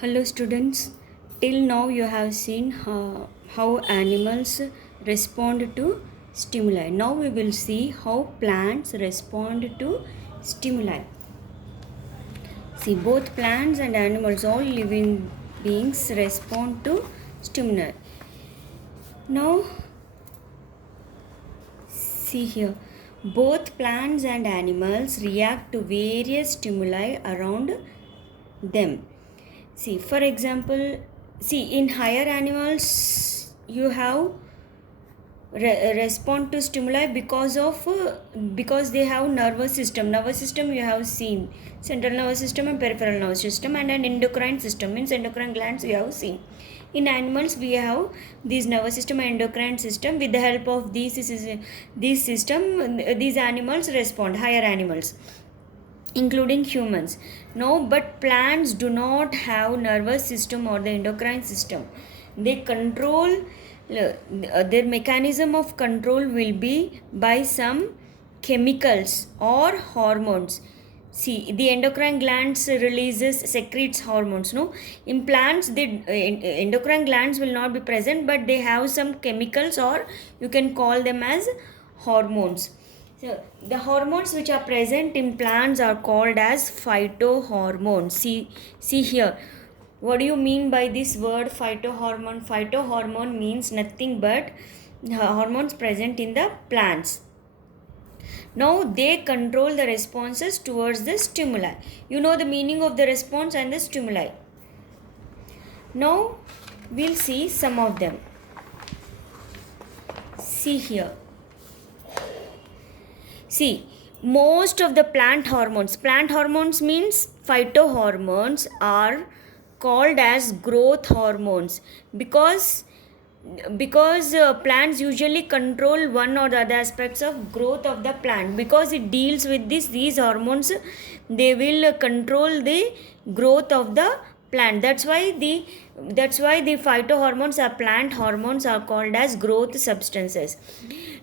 Hello students, till now you have seen how animals respond to stimuli. Now we will see how plants respond to stimuli. See, both plants and animals, all living beings respond to stimuli. Now see here, both plants and animals react to various stimuli around them. See, for example, see in higher animals you have respond to stimuli because they have nervous system you have seen central nervous system and peripheral nervous system, and an endocrine system means endocrine glands you have seen. In animals we have this nervous system and endocrine system. With the help of this system, these animals respond, higher animals including humans. No, but plants do not have nervous system or the endocrine system. They control their mechanism of control will be by some chemicals or hormones. See, the endocrine glands secretes hormones. No, in plants the endocrine glands will not be present, but they have some chemicals, or you can call them as hormones. So, the hormones which are present in plants are called as phytohormones. See here. What do you mean by this word phytohormone? Phytohormone means nothing but hormones present in the plants. Now they control the responses towards the stimuli. You know the meaning of the response and the stimuli. Now we'll see some of them. See here. See, most of the plant hormones means phytohormones, are called as growth hormones because plants usually control one or the other aspects of growth of the plant. Because it deals with these hormones, they will control the growth of the plant. That's why the phytohormones or plant hormones are called as growth substances.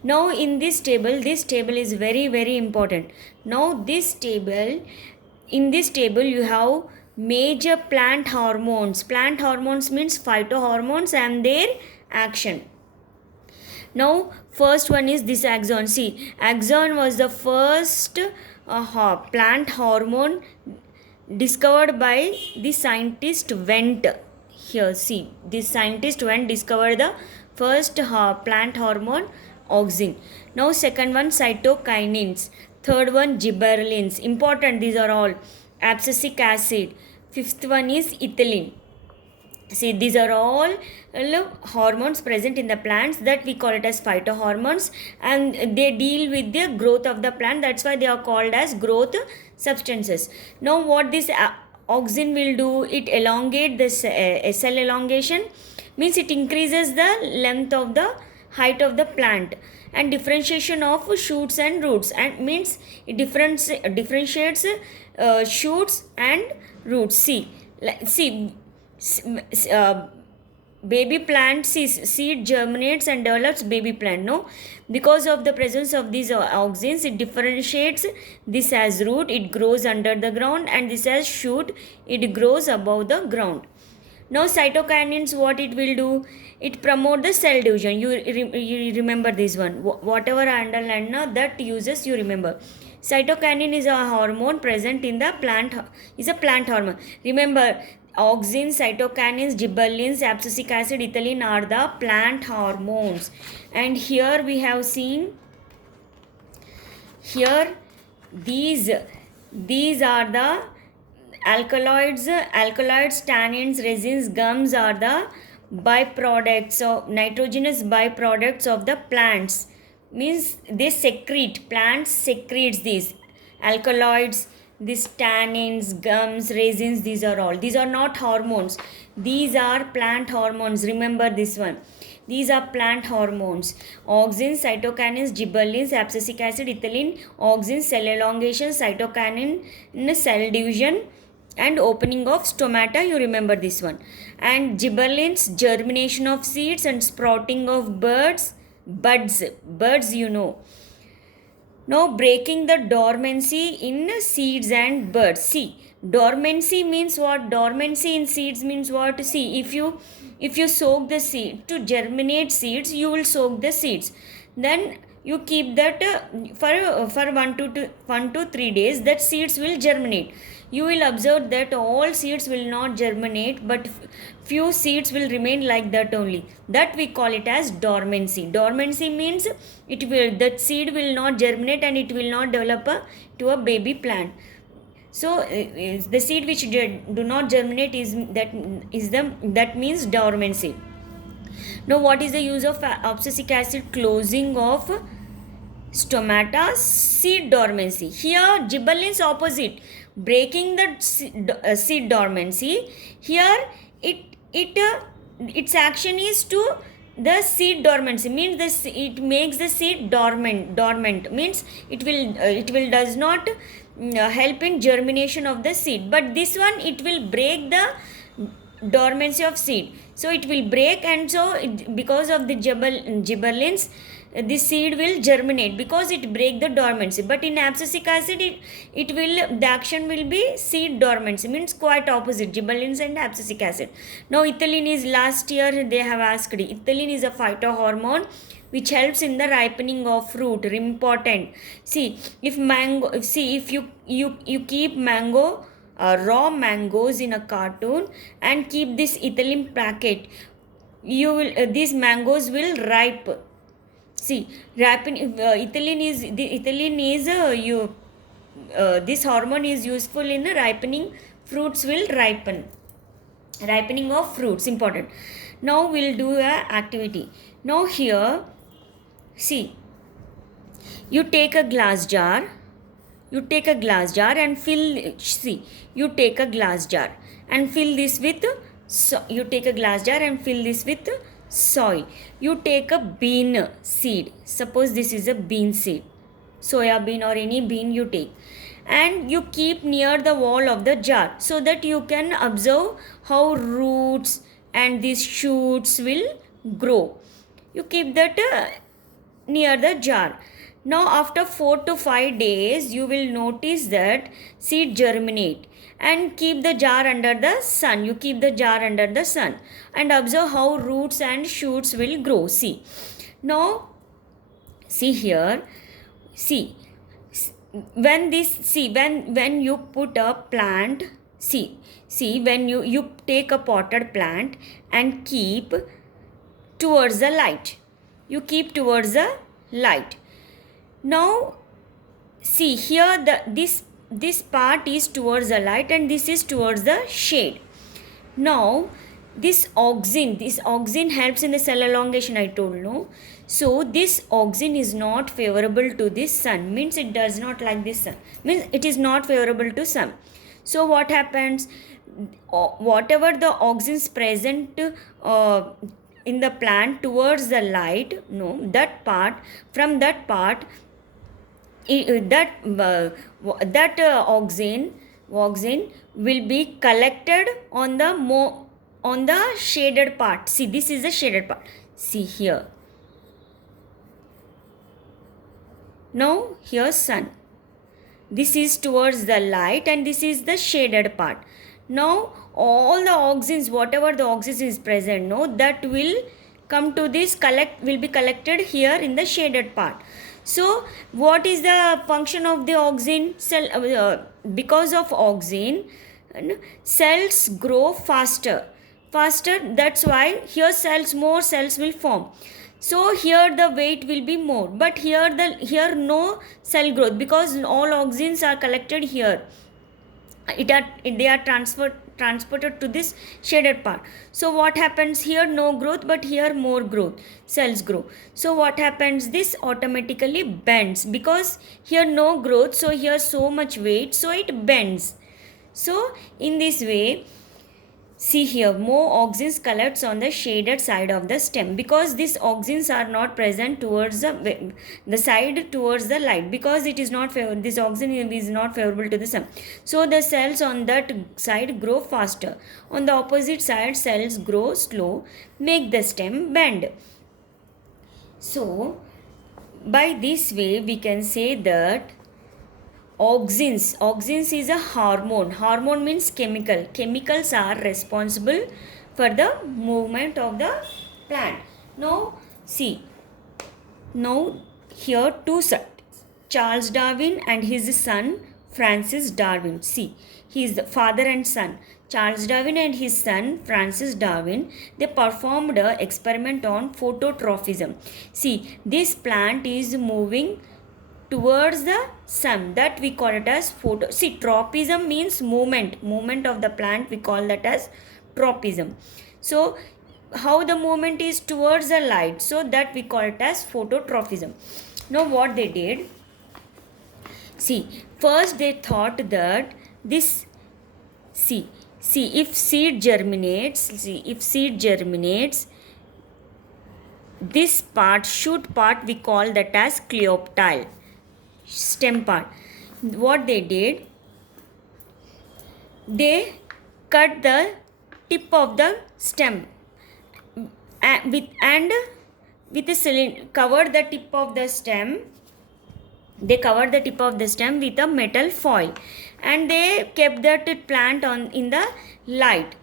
Now in this table is very very important. Now in this table you have major plant hormones. Plant hormones means phytohormones and their action. Now first one is this axon. See, axon was the first plant hormone discovered by the scientist Went. Here see, this scientist Went discovered the first plant hormone, auxin. Now second one cytokinins, third one gibberellins. Important, these are all. Abscisic acid. Fifth one is ethylene. See, these are all hormones present in the plants that we call it as phytohormones, and they deal with the growth of the plant. That's why they are called as growth substances. Now what this auxin will do, it elongate the cell elongation means it increases the length of the height of the plant, and differentiation of shoots and roots, and means it differentiates shoots and roots. See, baby plant seed germinates and develops baby plant. No, because of the presence of these auxins, it differentiates this as root, it grows under the ground, and this as shoot, it grows above the ground. Now cytokinins, what it will do, it promote the cell division. You remember this one, whatever I underlined now, that uses you remember. Cytokinin is a hormone present in the plant, is a plant hormone. Remember, auxin, cytokinins, gibberellins, abscisic acid, ethylene are the plant hormones. And here we have seen, here these are the alkaloids, tannins, resins, gums are the byproducts of nitrogenous byproducts of the plants. Means they secrete, plants secretes these alkaloids, these tannins, gums, resins. These are not hormones, these are plant hormones. Remember this one, these are plant hormones. Auxin, cytokinins, gibberellins, abscisic acid, ethylene. Auxin, cell elongation, cytokinin, cell division and opening of stomata, you remember this one. And gibberellins, germination of seeds and sprouting of buds, you know. Now breaking the dormancy in seeds and buds. See, Dormancy means what? Dormancy in seeds means what? See, if you soak the seed to germinate seeds, you will soak the seeds. Then you keep that for 1 to 3 days. That seeds will germinate. You will observe that all seeds will not germinate, but few seeds will remain like that only. That we call it as dormancy. Dormancy means that seed will not germinate and it will not develop to a baby plant. So the seed which do not germinate that means dormancy. Now, what is the use of abscisic acid? Closing of stomata, seed dormancy. Here gibberellins opposite, breaking the seed dormancy. Here its action is to the seed dormancy, means it makes the seed dormant means it will does not help in germination of the seed. But this one, it will break the dormancy of seed. So it will break, and so because of the gibberellins, the seed will germinate because it break the dormancy. But in abscisic acid, the action will be seed dormancy, means quite opposite, gibberellins and abscisic acid. Now ethylene is, last year they have asked, ethylene is a phytohormone which helps in the ripening of fruit. Important. See, if you keep raw mangoes in a cartoon and keep this ethylene packet, you will these mangoes will ripe. See, ethylene is this hormone is useful in ripening. Fruits will ripening of fruits, important. Now we'll do a activity. Now here, see, you take a glass jar and fill, see, you take a glass jar and fill this with soil. You take a bean seed. Suppose this is a bean seed, soya bean or any bean you take, and you keep near the wall of the jar so that you can observe how roots and these shoots will grow. You keep that near the jar. Now after 4 to 5 days, you will notice that seed germinate, and keep the jar under the sun. You keep the jar under the sun and observe how roots and shoots will grow. See, now see here, see, when you put a plant, see when you take a potted plant and keep towards the light, you keep towards the light. Now see here, this part is towards the light and this is towards the shade. Now this auxin helps in the cell elongation, I told, no? So this auxin is not favorable to this sun, means it does not like this sun, means it is not favorable to sun. So what happens? Whatever the auxins present in the plant towards the light, no, that part auxin will be collected on the shaded part. See, this is the shaded part. See here. Now here sun. This is towards the light and this is the shaded part. Now all the auxins, whatever the auxins is present, no, that will come to this will be collected here in the shaded part. So what is the function of the auxin? Because of auxin, cells grow faster. That's why here more cells will form. So here the weight will be more, but here no cell growth, because all auxins are collected here. They are transported to this shaded part. So what happens? Here no growth, but here more growth, cells grow. So what happens? This automatically bends, because here no growth, so here so much weight, so it bends. So in this way, see here, more auxins collects on the shaded side of the stem, because these auxins are not present towards the side towards the light, because it is not this auxin is not favorable to the sun. So the cells on that side grow faster. On the opposite side, cells grow slow, make the stem bend. So by this way, we can say that Auxins is a hormone. Hormone means chemical. Chemicals are responsible for the movement of the plant. Now see, now here two scientists, Charles Darwin and his son Francis Darwin. See, he is the father and son. Charles Darwin and his son Francis Darwin, they performed an experiment on phototrophism. See, this plant is moving towards the sun, that we call it as photo. See, tropism means movement of the plant, we call that as tropism. So how the movement is towards the light, so that we call it as phototrophism. Now what they did, see, first they thought that this, see if seed germinates, this part, shoot part, we call that as cleoptile, stem part. What they did, they cut the tip of the stem with a cylinder, covered the tip of the stem. They covered the tip of the stem with a metal foil, and they kept that plant on in the light.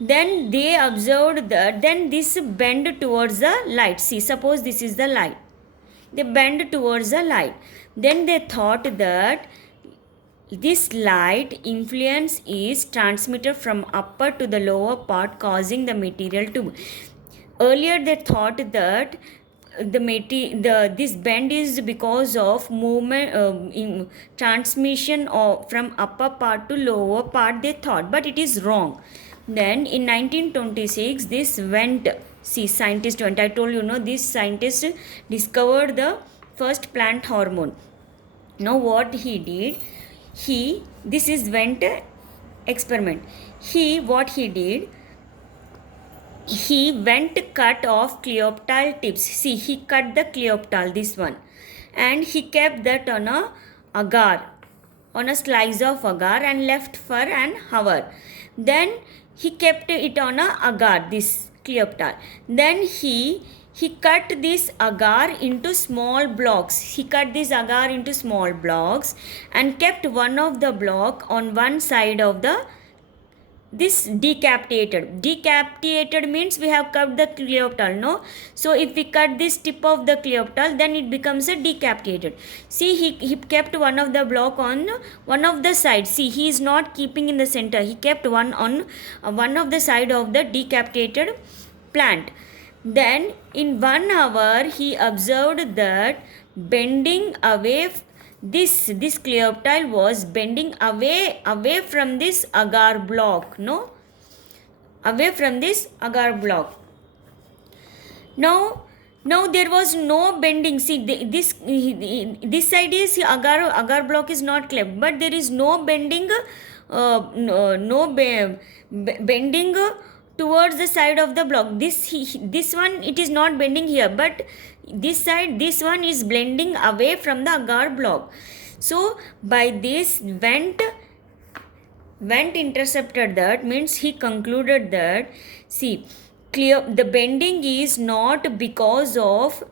Then they observed that then this bend towards the light. See, suppose this is the light, they bend towards the light. Then they thought that this light influence is transmitted from upper to the lower part, causing the material to. Earlier they thought that this bend is because of movement, in transmission of from upper part to lower part, they thought, but it is wrong. Then in 1926 this went, see, scientist went, I told you, this scientist discovered the first plant hormone. Now what he did, this is went experiment. What he did, he went cut off cleoptile tips. See, he cut the cleoptile, this one, and he kept that on a agar, on a slice of agar, and left for an hour. Then he kept it on a agar, this cleoptile. Then he cut this agar into small blocks. He cut this agar into small blocks and kept one of the block on one side of the this decapitated means we have cut the cleoptile, no? So if we cut this tip of the cleoptile, then it becomes a decapitated. See, he kept one of the block on one of the sides. See, he is not keeping in the center, he kept one on one of the side of the decapitated plant. Then in 1 hour he observed that bending away, this cleoptile was bending away from this agar block, no, away from this agar block. Now there was no bending. See, this side is agar block is not cleft, but there is no bending, bending towards the side of the block. This one, it is not bending here, but this side, this one is blending away from the agar block. So by this Wendt intercepted that, means he concluded that, see, the bending is not because of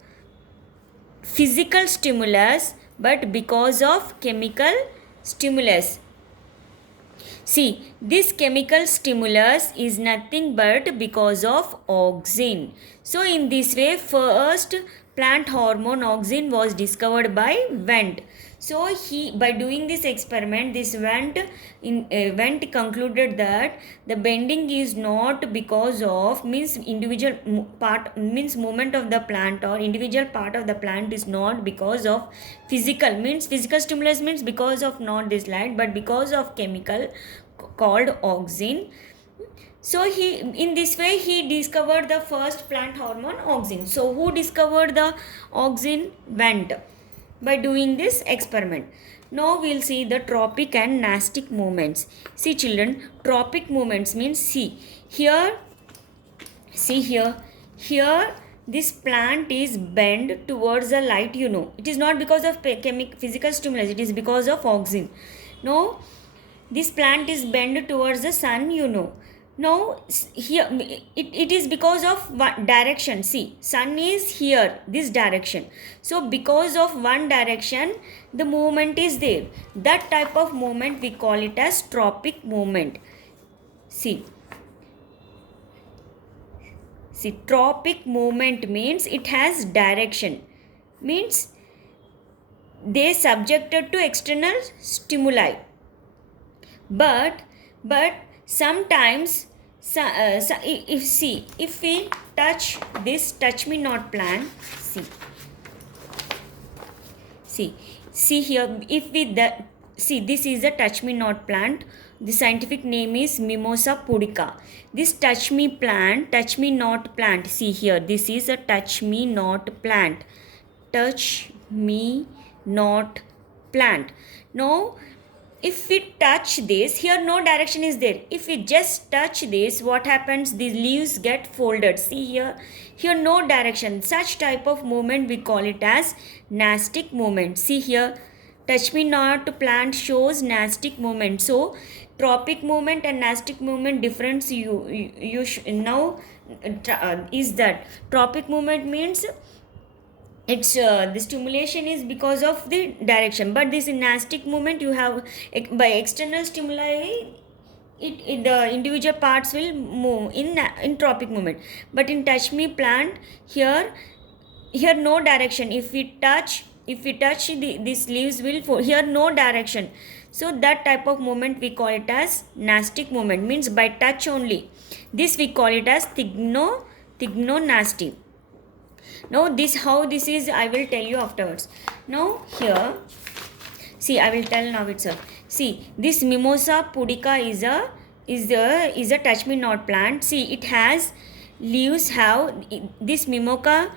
physical stimulus but because of chemical stimulus. See, this chemical stimulus is nothing but because of auxin. So in this way, first plant hormone auxin was discovered by Wendt. So by doing this experiment, this Wendt concluded that the bending is not because of, means individual part, means movement of the plant, or individual part of the plant is not because of physical, means physical stimulus means because of not this light, but because of chemical called auxin. So in this way he discovered the first plant hormone auxin. So who discovered the auxin? Wendt, by doing this experiment. Now we'll see the tropic and nastic movements. See children, tropic movements means, see here this plant is bent towards the light, it is not because of physical stimulus, it is because of auxin. Now this plant is bent towards the sun, Now here it is because of one direction. See, sun is here, this direction. So because of one direction, the movement is there. That type of movement we call it as tropic movement. See, tropic movement means it has direction. Means they subjected to external stimuli. But sometimes if we touch this touch me not plant, see here, if we see, this is a touch me not plant. The scientific name is Mimosa pudica. This touch me not plant, see here, this is a touch me not plant. Touch me not plant. Now if we touch this, here no direction is there. If we just touch this, what happens? The leaves get folded. See here no direction. Such type of movement we call it as nastic movement. See here, touch me not plant shows nastic movement. So tropic movement and nastic movement difference you now is that tropic movement means it's the stimulation is because of the direction, but this nastic movement you have by external stimuli, it the individual parts will move in tropic movement. But in touch me plant, here no direction. If we touch these leaves will fall. Here no direction. So that type of movement we call it as nastic movement, means by touch only. This we call it as nasty. Now how this is, I will tell you afterwards. Now here, see, I will tell now itself. See, this Mimosa pudica is a touch me not plant. See, it has leaves have this mimosa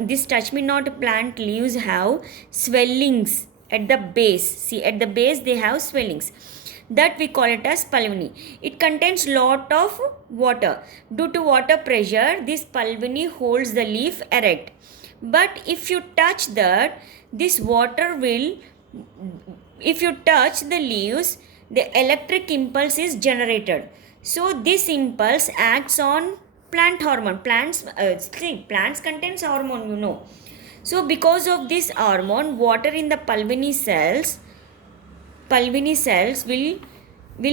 this touch me not plant leaves have swellings at the base. See, at the base they have swellings. That we call it as pulvini. It contains lot of water. Due to water pressure, this pulvini holds the leaf erect. But if you touch that, this water will, if you touch the leaves, the electric impulse is generated. So this impulse acts on plant hormone. Plants contains hormone, you know. So because of this hormone, water in the pulvini cells will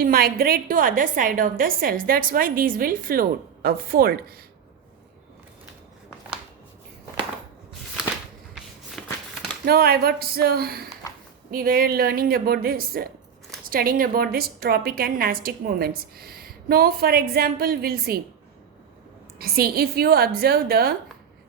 migrate to other side of the cells. That's why these will fold. Now we were learning about this, studying about this tropic and nastic movements. Now for example, we'll see if you observe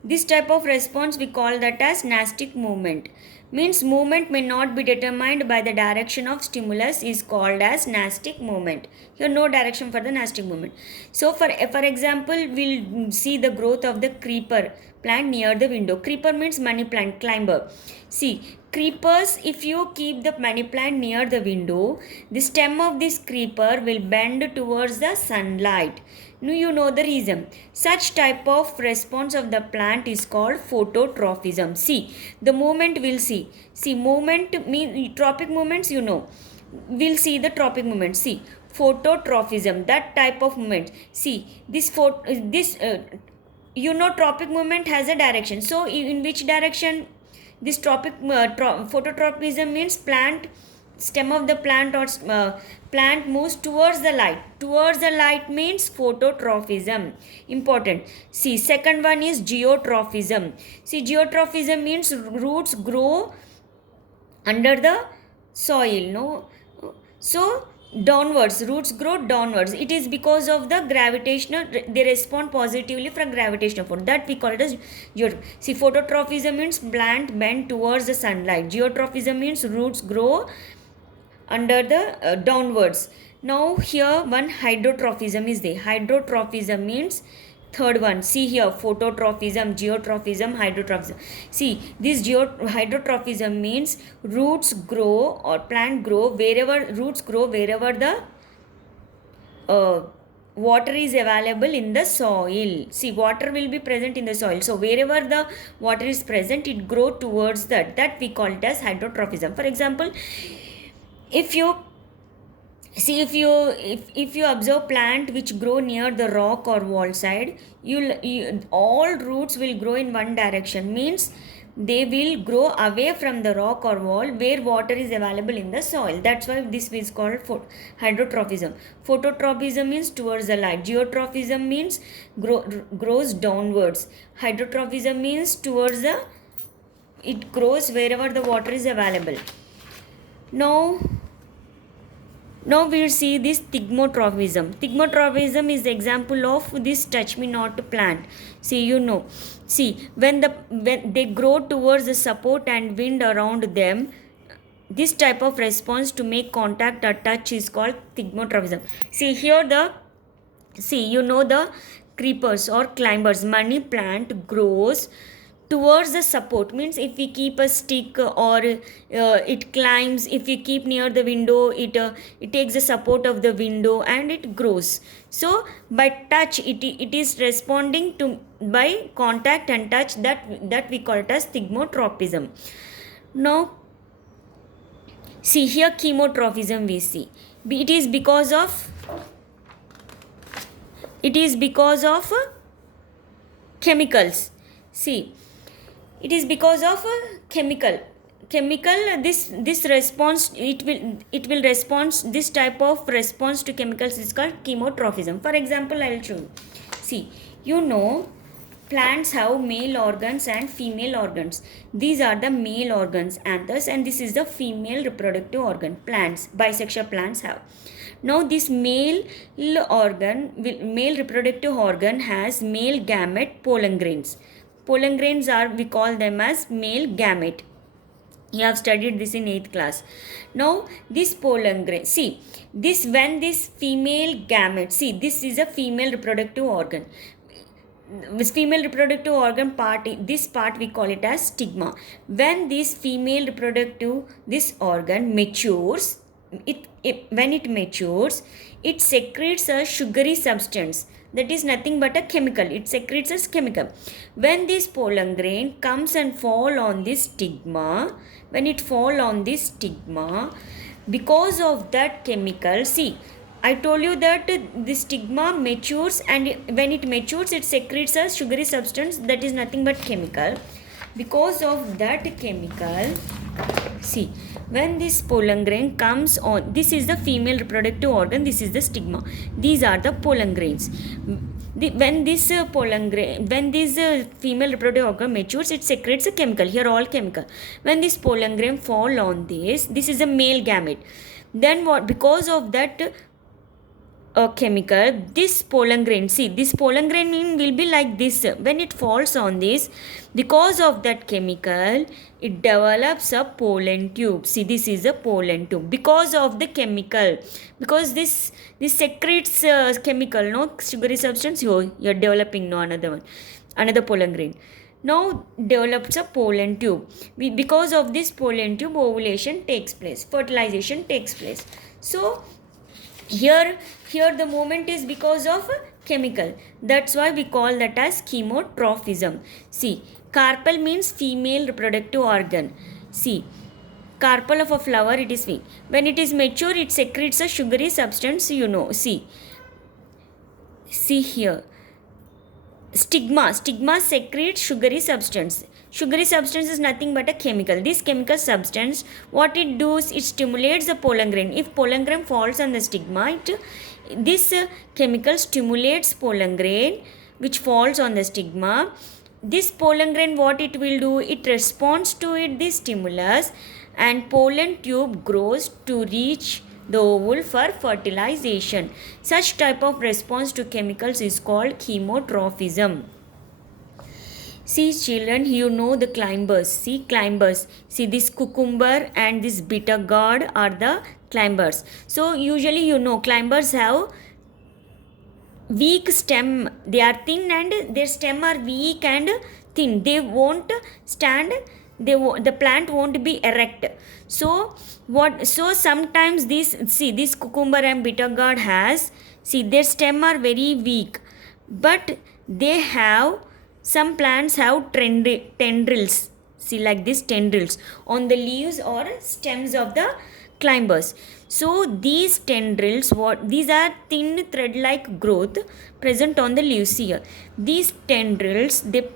this type of response, we call that as nastic movement. Means movement may not be determined by the direction of stimulus is called as nastic movement. Here no direction for the nastic movement. So for example, we'll see the growth of the creeper plant near the window. Creeper means money plant, climber. See, creepers, if you keep the money plant near the window, the stem of this creeper will bend towards the sunlight. Now you know the reason. Such type of response of the plant is called phototrophism. See, the movement we'll see. See, movement mean tropic movements, you know. We'll see the tropic movement. See, phototrophism, that type of movement. See, you know, tropic movement has a direction. So in which direction this phototropism means stem of the plant or plant moves towards the light. Towards the light means phototrophism. Important. See, second one is geotrophism. See, geotrophism means roots grow under the soil. No, so downwards, roots grow downwards. It is because of the gravitational, they respond positively from gravitational force. That we call it as geotrophism. See, phototrophism means plant bend towards the sunlight. Geotrophism means roots grow under the downwards. Now here one hydrotrophism is there. Hydrotrophism means third one. See here, phototrophism, geotrophism, hydrotrophism. See, this hydrotrophism means roots grow or plant grow wherever the water is available in the soil. See, water will be present in the soil. So wherever the water is present, it grow towards that. That we call it as hydrotrophism. For example, if you See, if you observe plant which grow near the rock or wall side, you all roots will grow in one direction, means they will grow away from the rock or wall where water is available in the soil. That's why this is called hydrotrophism. Phototropism means towards the light. Geotrophism means grows downwards. Hydrotrophism means towards the, it grows wherever the water is available. Now we'll see this thigmotrophism. Thigmotrophism is the example of this touch me not plant. See, when they grow towards the support and wind around them, this type of response to make contact or touch is called thigmotrophism. The creepers or climbers. Money plant grows towards the support, means if we keep a stick or it climbs, if we keep near the window, it takes the support of the window and it grows. So by touch, it is responding to by contact and touch, that we call it as thigmotropism. Now see here, chemotrophism we see, it is because of chemicals. See, it is because of a chemical this response, it will respond, this type of response to chemicals is called chemotrophism. For example, I'll show you. See, plants have male organs and female organs. These are the male organs, anthers, and this is the female reproductive organ. Bisexual plants have. Now this male reproductive organ has male gamete, pollen grains. Pollen grains we call them as male gamete. You have studied this in 8th class. Now this pollen grain, when this female gamete, this is a female reproductive organ. This female reproductive organ part, this part we call it as stigma. When this female reproductive, this organ matures, when it matures, it secretes a sugary substance. That is nothing but a chemical. It secretes as chemical. When this pollen grain comes and fall on this stigma, because of that chemical, I told you that the stigma matures, and when it matures, it secretes a sugary substance, that is nothing but chemical. Because of that chemical, when this pollen grain comes on, this is the female reproductive organ, this is the stigma, these are the pollen grains. When this female reproductive organ matures, it secretes a chemical. Here all chemical. When this pollen grain fall on this is a male gamete. Then what? Because of that chemical, this pollen grain will be like this. When it falls on this, because of that chemical, it develops a pollen tube. This is a pollen tube because of the chemical, because this secretes chemical, no sugary substance. You're developing another pollen grain now develops a pollen tube. Because of this pollen tube, ovulation takes place, fertilization takes place. So here the movement is because of chemical. That's why we call that as chemotrophism. Carpel means female reproductive organ. Carpel of a flower, it is weak. When it is mature, it secretes a sugary substance, See here. Stigma secretes sugary substance. Sugary substance is nothing but a chemical. This chemical substance, what it does, it stimulates the pollen grain. If pollen grain falls on the stigma, this chemical stimulates pollen grain which falls on the stigma. This pollen grain, what it will do, it responds to this stimulus, and pollen tube grows to reach the ovule for fertilization. Such type of response to chemicals is called chemotrophism. Children, the climbers. Climbers. This cucumber and this bitter gourd are the climbers. So usually climbers have weak stem. They are thin and their stem are weak and thin. They won't stand. The plant won't be erect. So sometimes this cucumber and bitter gourd has, their stem are very weak, but they have, some plants have tendrils, like this tendrils on the leaves or stems of the climbers. So these tendrils, these are thin thread-like growth present on the leaves here. These tendrils, they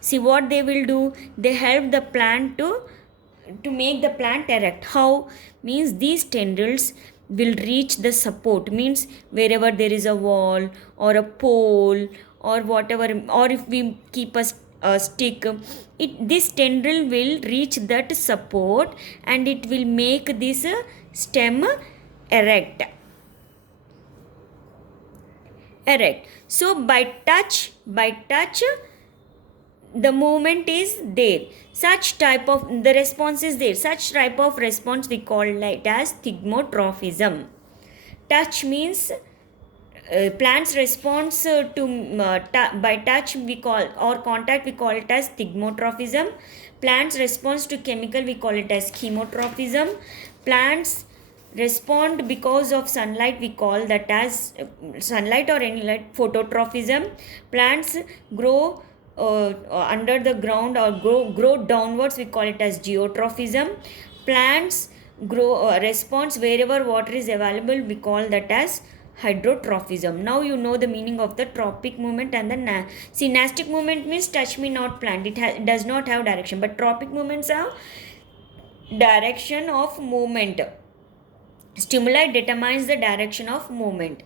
see what they will do. They help the plant to make the plant erect. How? Means these tendrils will reach the support, means wherever there is a wall or a pole or whatever, or if we keep a stick, this tendril will reach that support and it will make this stem erect. So by touch, the movement is there, such type of the response is there, such type of response we call it as thigmotrophism. Touch means plants response by touch we call, or contact we call it as thigmotrophism. Plants response to chemical we call it as chemotrophism. Plants respond because of sunlight we call that as sunlight or any light, phototrophism. Plants grow under the ground or grow downwards we call it as geotrophism. Plants grow response wherever water is available we call that as hydrotrophism. Now you know the meaning of the tropic movement and the synastic movement means touch me not plant. It does not have direction, but tropic movements have direction of movement. Stimuli determines the direction of movement.